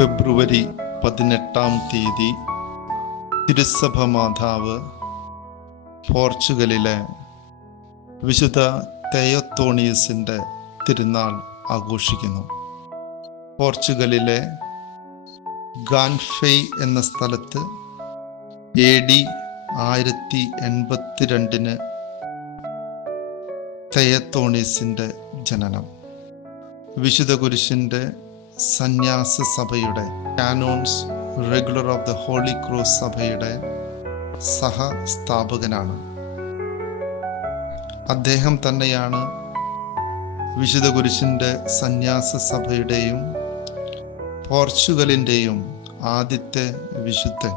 ഫെബ്രുവരി 18 തിരുസഭ മാതാവ് പോർച്ചുഗലിലെ വിശുദ്ധ തെയോത്തോണിയസിൻ്റെ തിരുനാൾ ആഘോഷിക്കുന്നു. പോർച്ചുഗലിലെ ഗാൻഫെയ് എന്ന സ്ഥലത്ത് AD 1082 തെയോത്തോണിയസിൻ്റെ ജനനം. വിശുദ്ധ കുരിശിൻ്റെ സന്യാസ സഭയുടെ canons regular of the holy cross സഭയുടെ സഹസ്ഥാപകനാണ്. അദ്ദേഹം തന്നെയാണ് വിശുദ്ധ കുരിശിൻ്റെ സന്യാസ സഭയുടെയും പോർച്ചുഗലിൻ്റെയും ആദ്യത്തെ വിശുദ്ധൻ.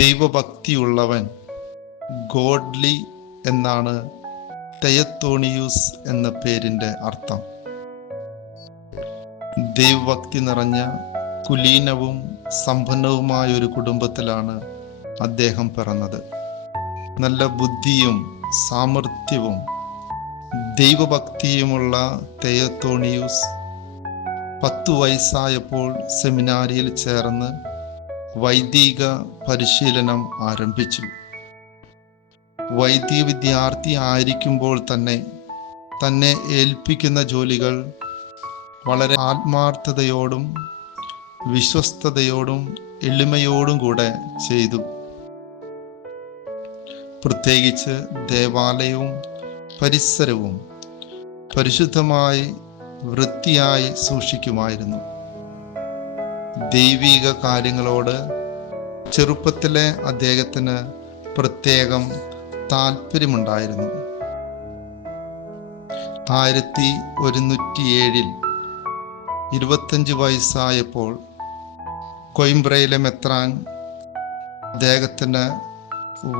ദൈവഭക്തിയുള്ളവൻ, ഗോഡ്ലി എന്നാണ് തെയോത്തോണിയൂസ് എന്ന പേരിൻ്റെ അർത്ഥം. ദൈവഭക്തി നിറഞ്ഞ കുലീനവും സമ്പന്നവുമായ ഒരു കുടുംബത്തിലാണ് അദ്ദേഹം പിറന്നത്. നല്ല ബുദ്ധിയും സാമർഥ്യവും ദൈവഭക്തിയുമുള്ള തെയോത്തോണിയൂസ് 10 വയസ്സായപ്പോൾ സെമിനാരിയിൽ ചേർന്ന് വൈദിക പരിശീലനം ആരംഭിച്ചു. വൈദിക വിദ്യാർത്ഥി ആയിരിക്കുമ്പോൾ തന്നെ ഏൽപ്പിക്കുന്ന ജോലികൾ വളരെ ആത്മാർത്ഥതയോടും വിശ്വസ്തയോടും എളിമയോടും കൂടെ ചെയ്തു. പ്രത്യേകിച്ച് ദേവാലയവും പരിസരവും പരിശുദ്ധമായി വൃത്തിയായി സൂക്ഷിക്കുമായിരുന്നു. ദൈവിക കാര്യങ്ങളോട് ചെറുപ്പത്തിലെ അദ്ദേഹത്തിന് പ്രത്യേകം താല്പര്യമുണ്ടായിരുന്നു. 1107 25 വയസ്സായപ്പോൾ കൊയിംബ്രയിലെ മെത്രാൻ അദ്ദേഹത്തിന്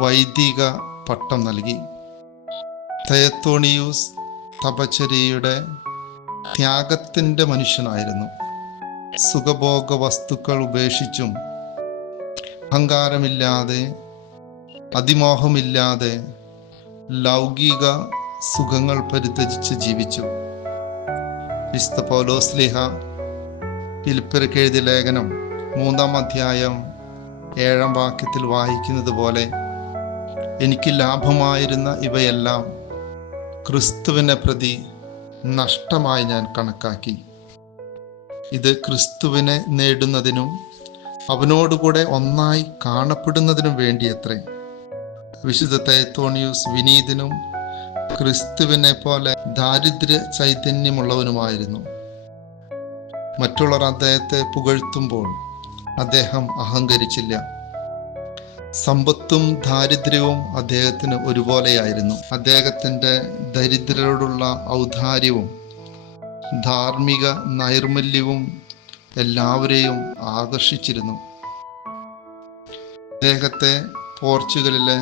വൈദിക പട്ടം നൽകി. തെയോത്തോണിയൂസ് തപശ്ചര്യയുടെ ത്യാഗത്തിൻ്റെ മനുഷ്യനായിരുന്നു. സുഖഭോഗ വസ്തുക്കൾ ഉപേക്ഷിച്ചും അഹങ്കാരമില്ലാതെ അതിമോഹമില്ലാതെ ലൗകിക സുഖങ്ങൾ പരിത്യജിച്ച് ജീവിച്ചു. വിശുദ്ധ പൗലോസ്ലീഹ ഫിലിപ്പിയർക്ക് എഴുതിയ ലേഖനം 3-ാം അധ്യായം 7-ാം വാക്യത്തിൽ വായിക്കുന്നത് പോലെ, എനിക്ക് ലാഭമായിരുന്ന ഇവയെല്ലാം ക്രിസ്തുവിനെ പ്രതി നഷ്ടമായി ഞാൻ കണക്കാക്കി. ഇത് ക്രിസ്തുവിനെ നേടുന്നതിനും അവനോടുകൂടെ ഒന്നായി കാണപ്പെടുന്നതിനും വേണ്ടിയത്രേ. വിശുദ്ധ തെയോത്തോണിയൂസ് വിനീതനും ക്രിസ്തുവിനെ പോലെ ദാരിദ്ര്യ ചൈതന്യമുള്ളവനുമായിരുന്നു. മറ്റുള്ളവർ അദ്ദേഹത്തെ പുകഴ്ത്തുമ്പോൾ അദ്ദേഹം അഹങ്കരിച്ചില്ല. സമ്പത്തും ദാരിദ്ര്യവും അദ്ദേഹത്തിന് ഒരുപോലെയായിരുന്നു. അദ്ദേഹത്തിൻ്റെ ദരിദ്രരോടുള്ള ഔദാര്യവും ധാർമ്മിക നൈർമല്യവും എല്ലാവരെയും ആകർഷിച്ചിരുന്നു. അദ്ദേഹത്തെ പോർച്ചുഗലിലെ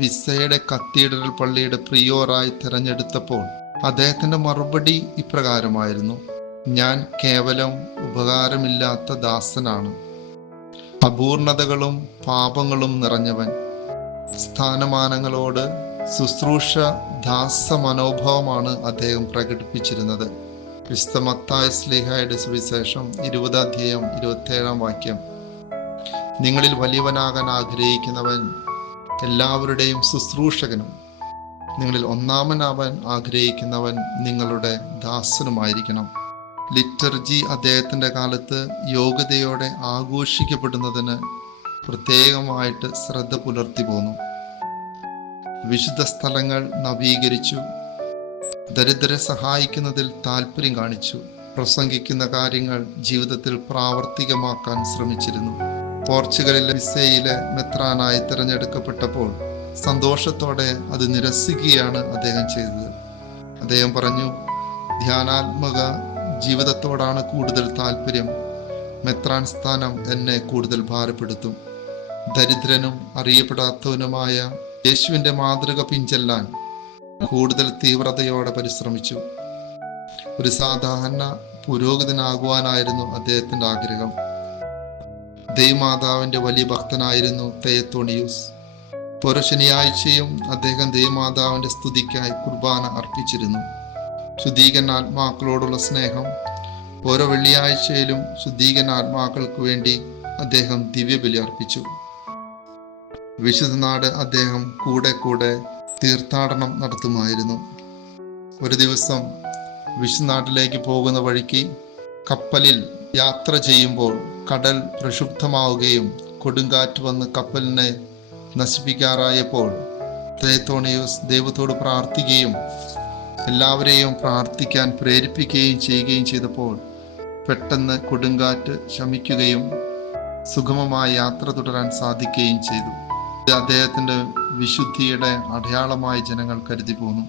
വിസയുടെ കത്തീഡ്രൽ പള്ളിയുടെ പ്രിയോറായി തിരഞ്ഞെടുത്തപ്പോൾ അദ്ദേഹത്തിൻ്റെ മറുപടി ഇപ്രകാരമായിരുന്നു: ഞാൻ കേവലം ഉപകാരമില്ലാത്ത ദാസനാണ്, അപൂർണതകളും പാപങ്ങളും നിറഞ്ഞവൻ. സ്ഥാനമാനങ്ങളോട് ശുശ്രൂഷ ദാസ മനോഭാവമാണ് അദ്ദേഹം പ്രകടിപ്പിച്ചിരുന്നത്. വിശുദ്ധ മത്തായി ശ്ലീഹായുടെ സുവിശേഷം 20-ാം അധ്യായം 27-ാം വാക്യം, നിങ്ങളിൽ വലിയവനാകാൻ ആഗ്രഹിക്കുന്നവൻ എല്ലാവരുടെയും ശുശ്രൂഷകനും നിങ്ങളിൽ ഒന്നാമനാവാൻ ആഗ്രഹിക്കുന്നവൻ നിങ്ങളുടെ ദാസനുമായിരിക്കണം. ലിറ്റർജി അദ്ദേഹത്തിൻ്റെ കാലത്ത് യോഗ്യതയോടെ ആഘോഷിക്കപ്പെടുന്നതിന് പ്രത്യേകമായിട്ട് ശ്രദ്ധ പുലർത്തി പോന്നു. വിശുദ്ധ സ്ഥലങ്ങൾ നവീകരിച്ചു. ദരിദ്രരെ സഹായിക്കുന്നതിൽ താല്പര്യം കാണിച്ചു. പ്രസംഗിക്കുന്ന കാര്യങ്ങൾ ജീവിതത്തിൽ പ്രാവർത്തികമാക്കാൻ ശ്രമിച്ചിരുന്നു. പോർച്ചുഗലിലെ വിസയിലെ മെത്രാനായി തിരഞ്ഞെടുക്കപ്പെട്ടപ്പോൾ സന്തോഷത്തോടെ അത് നിരസിക്കുകയാണ് അദ്ദേഹം ചെയ്തത്. അദ്ദേഹം പറഞ്ഞു, ധ്യാനാത്മക ജീവിതത്തോടാണ് കൂടുതൽ താല്പര്യം. മെത്രാൻ സ്ഥാനം എന്നെ കൂടുതൽ ഭാരപ്പെടുത്തും. ദരിദ്രനും അറിയപ്പെടാത്തവനുമായ യേശുവിൻ്റെ മാതൃക പിൻചെല്ലാൻ കൂടുതൽ തീവ്രതയോടെ പരിശ്രമിച്ചു. ഒരു സാധാരണ പുരോഹിതനാകുവാനായിരുന്നു അദ്ദേഹത്തിൻ്റെ ആഗ്രഹം. ദൈവമാതാവിൻ്റെ വലിയ ഭക്തനായിരുന്നു തെയോത്തോണിയൂസ്. ഓരോ ശനിയാഴ്ചയും അദ്ദേഹം ദൈവമാതാവിൻ്റെ സ്തുതിക്കായി കുർബാന അർപ്പിച്ചിരുന്നു. ശുദ്ധീകരണ ആത്മാക്കളോടുള്ള സ്നേഹം ഓരോ വെള്ളിയാഴ്ചയിലും ശുദ്ധീകരണ ആത്മാക്കൾക്ക് വേണ്ടി അദ്ദേഹം ദിവ്യബലി അർപ്പിച്ചു. വിശുദ്ധ നാട് അദ്ദേഹം കൂടെ കൂടെ തീർത്ഥാടനം നടത്തുമായിരുന്നു. ഒരു ദിവസം വിശുദ്ധ നാട്ടിലേക്ക് പോകുന്ന വഴിക്ക് കപ്പലിൽ യാത്ര ചെയ്യുമ്പോൾ കടൽ പ്രക്ഷുബ്ധമാവുകയും കൊടുങ്കാറ്റ് വന്ന് കപ്പലിനെ നശിപ്പിക്കാറായപ്പോൾ തെയത്തോണിയൂസ് ദൈവത്തോട് പ്രാർത്ഥിക്കുകയും എല്ലാവരെയും പ്രാർത്ഥിക്കാൻ പ്രേരിപ്പിക്കുകയും ചെയ്യുകയും ചെയ്തപ്പോൾ പെട്ടെന്ന് കൊടുങ്കാറ്റ് ശമിക്കുകയും സുഗമമായ യാത്ര തുടരാൻ സാധിക്കുകയും ചെയ്തു. ഇത് അദ്ദേഹത്തിന്റെ വിശുദ്ധിയുടെ അടയാളമായി ജനങ്ങൾ കരുതി പോന്നു.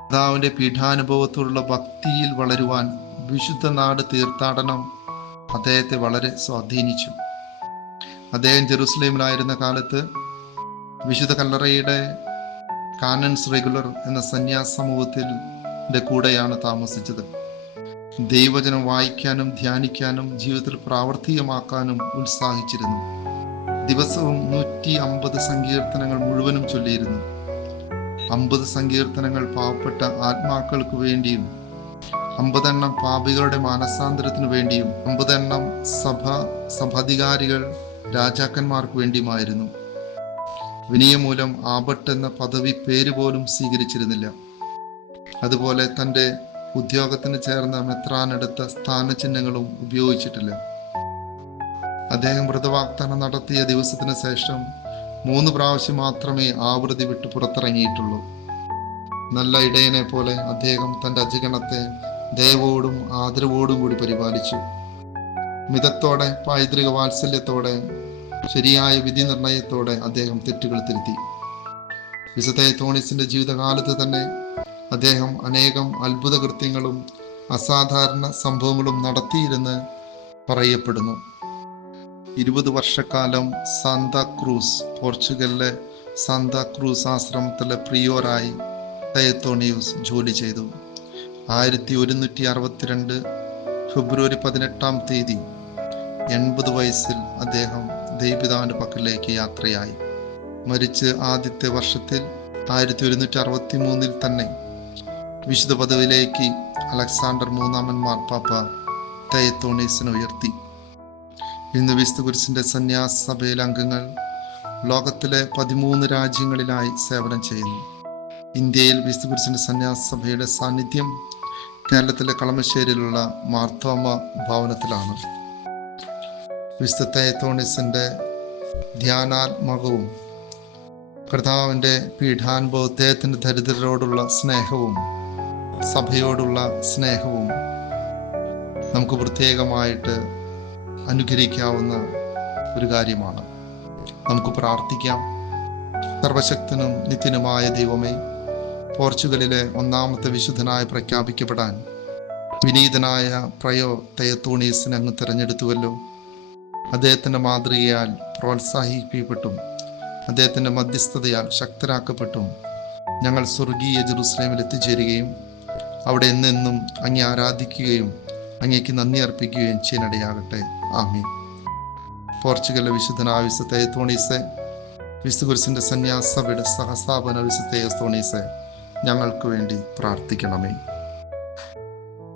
കർത്താവിന്റെ പീഠാനുഭവത്തോടുള്ള ഭക്തിയിൽ വളരുവാൻ വിശുദ്ധ നാട് തീർത്ഥാടനം അദ്ദേഹത്തെ വളരെ സ്വാധീനിച്ചു. അദ്ദേഹം ജെറുസലേമിലായിരുന്ന കാലത്ത് വിശുദ്ധ കല്ലറയുടെ കാനൻസ് റെഗുലർ എന്ന സന്യാസ സമൂഹത്തിന്റെ കൂടെയാണ് താമസിച്ചത്. ദൈവവചനം വായിക്കാനും ധ്യാനിക്കാനും ജീവിതത്തിൽ പ്രാവർത്തികമാക്കാനും ഉത്സാഹിച്ചിരുന്നു. ദിവസവും 150 സങ്കീർത്തനങ്ങൾ മുഴുവനും ചൊല്ലിയിരുന്നു. 50 സങ്കീർത്തനങ്ങൾ പാവപ്പെട്ട ആത്മാക്കൾക്ക് വേണ്ടിയും 50 എണ്ണം പാപികളുടെ മാനസാന്തരത്തിനു വേണ്ടിയും 50 എണ്ണം സഭാധികാരികൾ രാജാക്കന്മാർക്ക് വേണ്ടിയുമായിരുന്നു. വിനയം മൂലം ആബട്ട് എന്ന പദവി പേര് പോലും സ്വീകരിച്ചിരുന്നില്ല. അതുപോലെ തൻ്റെ ഉദ്യോഗത്തിന് ചേർന്ന മെത്രാനെടുത്ത സ്ഥാനചിഹ്നങ്ങളും ഉപയോഗിച്ചിട്ടില്ല. അദ്ദേഹം വ്രതവാഗ്ദാനം നടത്തിയ ദിവസത്തിന് ശേഷം 3 പ്രാവശ്യം മാത്രമേ ആവൃത്തി വിട്ട് പുറത്തിറങ്ങിയിട്ടുള്ളൂ. നല്ല ഇടയനെ പോലെ അദ്ദേഹം തൻ്റെ അജഗണത്തെ ദയവോടും ആദരവോടും കൂടി പരിപാലിച്ചു. മിതത്തോടെ, പൈതൃക വാത്സല്യത്തോടെ, ശരിയായ വിധി നിർണയത്തോടെ അദ്ദേഹം തെറ്റുകൾ തിരുത്തി. വിശുദ്ധ തെയത്തോണീസിന്റെ ജീവിതകാലത്ത് തന്നെ അദ്ദേഹം അനേകം അത്ഭുത കൃത്യങ്ങളും അസാധാരണ സംഭവങ്ങളും നടത്തിയിരുന്ന് പറയപ്പെടുന്നു. 20 വർഷക്കാലം സാന്താക്രൂസ്, പോർച്ചുഗലിലെ സാന്താക്രൂസ് ആശ്രമത്തിലെ പ്രിയോറായി തെയത്തോണിയൂസ് ജോലി ചെയ്തു. 1162 ഫെബ്രുവരി 18-ാം തീയതി 80 വയസ്സിൽ അദ്ദേഹം ദൈവപിതാവിന്റെ പക്കലേക്ക് യാത്രയായി. മരിച്ച് ആദ്യത്തെ വർഷത്തിൽ 1163 തന്നെ വിശുദ്ധ പദവിയിലേക്ക് അലക്സാണ്ടർ 3-ാമൻ മാർപ്പാപ്പ തെയത്തോണീസിനെ ഉയർത്തി. ഇന്ന് വിശുദ്ധ കുരിശിന്റെ സന്യാസ സഭയിലെ അംഗങ്ങൾ ലോകത്തിലെ 13 രാജ്യങ്ങളിലായി സേവനം ചെയ്യുന്നു. ഇന്ത്യയിൽ വിശുദ്ധ കുരിശിന്റെ സന്യാസ സഭയുടെ സാന്നിധ്യം കേരളത്തിലെ കളമശ്ശേരിയിലുള്ള മാർത്തോമ ഭവനത്തിലാണ്. വിശുദ്ധ തെയത്തോണീസിന്റെ ധ്യാനാത്മകവും കർത്താവിന്റെ പീഠാനുഭവം, അദ്ദേഹത്തിന്റെ ദരിദ്രരോടുള്ള സ്നേഹവും സഭയോടുള്ള സ്നേഹവും നമുക്ക് പ്രത്യേകമായിട്ട് അനുകരിക്കാവുന്ന ഒരു കാര്യമാണ്. നമുക്ക് പ്രാർത്ഥിക്കാം. സർവശക്തനും നിത്യനുമായ ദൈവമേ, പോർച്ചുഗലിലെ 1-ാമത്തെ വിശുദ്ധനായി പ്രഖ്യാപിക്കപ്പെടാൻ വിനീതനായ പ്രയോ തെയത്തോണീസിനെ അങ്ങ് തിരഞ്ഞെടുത്തുവല്ലോ. അദ്ദേഹത്തിന്റെ മാതൃകയാൽ പ്രോത്സാഹിപ്പിക്കപ്പെട്ടും അദ്ദേഹത്തിന്റെ മധ്യസ്ഥതയാൽ ശക്തരാക്കപ്പെട്ടും ഞങ്ങൾ സ്വർഗീയ ജെറുസലേമിൽ എത്തിച്ചേരുകയും അവിടെ എന്നെന്നും അങ്ങേ ആരാധിക്കുകയും അങ്ങേക്ക് നന്ദി അർപ്പിക്കുകയും ചെയ്യാനിടയാകട്ടെ. ആമീൻ. പോർച്ചുഗലിലെ വിശുദ്ധനായ വിശുദ്ധ തെയത്തോണീസെ, വിശുദ്ധ കുരിശിന്റെ സന്യാസ സഭയുടെ സഹസ്ഥാപന വിശുദ്ധ തെയത്തോണീസെ, ഞങ്ങൾക്ക് വേണ്ടി പ്രാർത്ഥിക്കണമേ.